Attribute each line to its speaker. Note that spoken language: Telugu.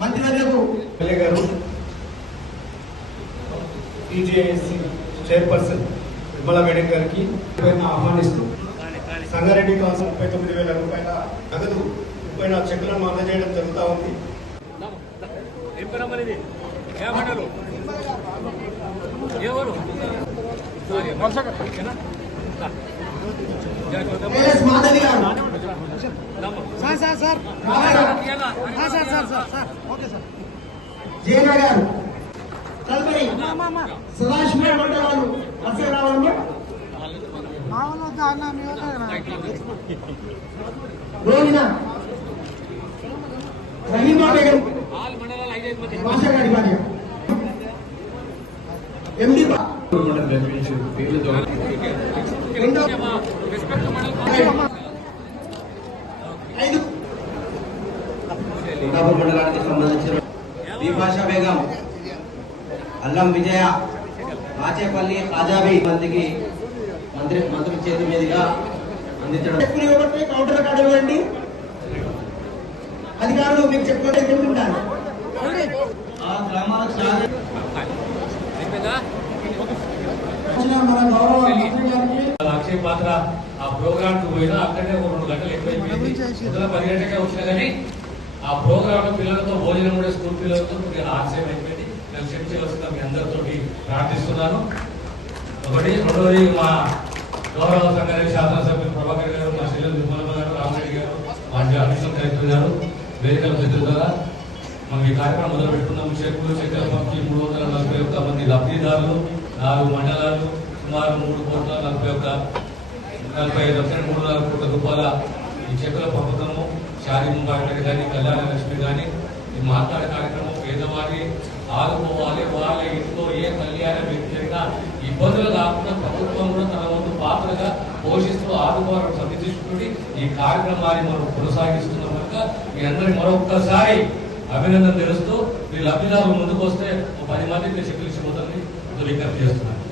Speaker 1: మంత్రివర్యులకు చైర్పర్సన్ నిర్మలా మేడం గారికి ఆహ్వానిస్తూ సంగారెడ్డి కాన్సిల్ ముప్పై తొమ్మిది వేల రూపాయల నగదు ముప్పై నాలుగు చెక్కులను అందజేయడం జరుగుతూ ఉంది.
Speaker 2: మాధవి గారు.
Speaker 3: సార్ సార్
Speaker 4: ఇయ్యాలా?
Speaker 3: సార్
Speaker 2: గారు తదుపరి వస్తే రావాలమ్మా
Speaker 3: వాళ్ళు వద్దా అన్న మీ వద్దా
Speaker 2: రోహిణ రహీమా బేగం
Speaker 4: ఆల్ మండలాలు ఐదైదు మంది.
Speaker 2: భాషా గారి భార్య ఎండి రెండో
Speaker 4: ఏమ్మా? రెస్పెక్ట్ మండలం.
Speaker 2: ఐదు
Speaker 5: కోటాపూర్ మండలానికి సంబంధించిన విభాష బేగం అల్లం విజయ రాచేపల్లి కాజాబి మందికి మంత్రి మంత్రి చేతి మీదుగా అందించడం.
Speaker 2: కౌంటర్ కార్డు ఇవ్వండి. అధికారులు మీకు చెప్పుకుంటే తింటుంటారు
Speaker 5: ఆ గ్రామాలకు
Speaker 2: మన గౌరవ
Speaker 4: అక్షయ్ పాత్ర ఆ ప్రోగ్రామ్కు పోయినా అక్కడనే ఒక రెండు గంటలు ఎక్కువైపోయింది. పది గంటలకే వచ్చినా కానీ ఆ ప్రోగ్రామ్ పిల్లలతో భోజనం కూడా స్కూల్ పిల్లలతో నేను ఆశయం అయిపోయింది. నేను సెట్ చేయవలసిన మీ అందరితో ప్రార్థిస్తున్నాను. ఒకటి రెండోది మా గౌరవ సంగారెడ్డి శాసనసభ్యులు ప్రభాకర్ గారు మా చెల్లెలు నిర్మలమ్మ గారు రామరెడ్డి గారు మా అడిషనల్ కలెక్టర్ గారు వేదికల పెద్దలు ద్వారా మనం ఈ కార్యక్రమం మొదలు పెట్టుకున్నాం. చెక్కులు చెక్కల పంపి మూడు వందల నలభై ఒక్క మంది లబ్ధిదారులు నాలుగు మండలాలు సుమారు మూడు కోట్ల నలభై ఒక్క నలభై ఐదు లక్షల మూడు నాలుగు కోట్ల రూపాయల ఈ చెక్కుల పంపకం షాదీ ముబారక్ కానీ కళ్యాణ లక్ష్మి కానీ ఈ మాట్లాడే కార్యక్రమం పేదవారి ఆదుకోవాలి వాళ్ళ ఇంట్లో ఏ కళ్యాణ వ్యక్తి ఇబ్బందులు కాకుండా ప్రభుత్వం కూడా తన వంతు పాత్రగా పోషిస్తూ ఆదుకోవాలని సమితిస్తుంది ఈ కార్యక్రమాన్ని మనం కొనసాగిస్తున్నాం కనుక మీ అందరికీ మరొక్కసారి అభినందన తెలుస్తూ మీ లబ్ధిదారులు ముందుకు వస్తే పది మందికి చెక్కులు ఇచ్చిపోతుంది విజ్ఞప్తి చేస్తున్నాను.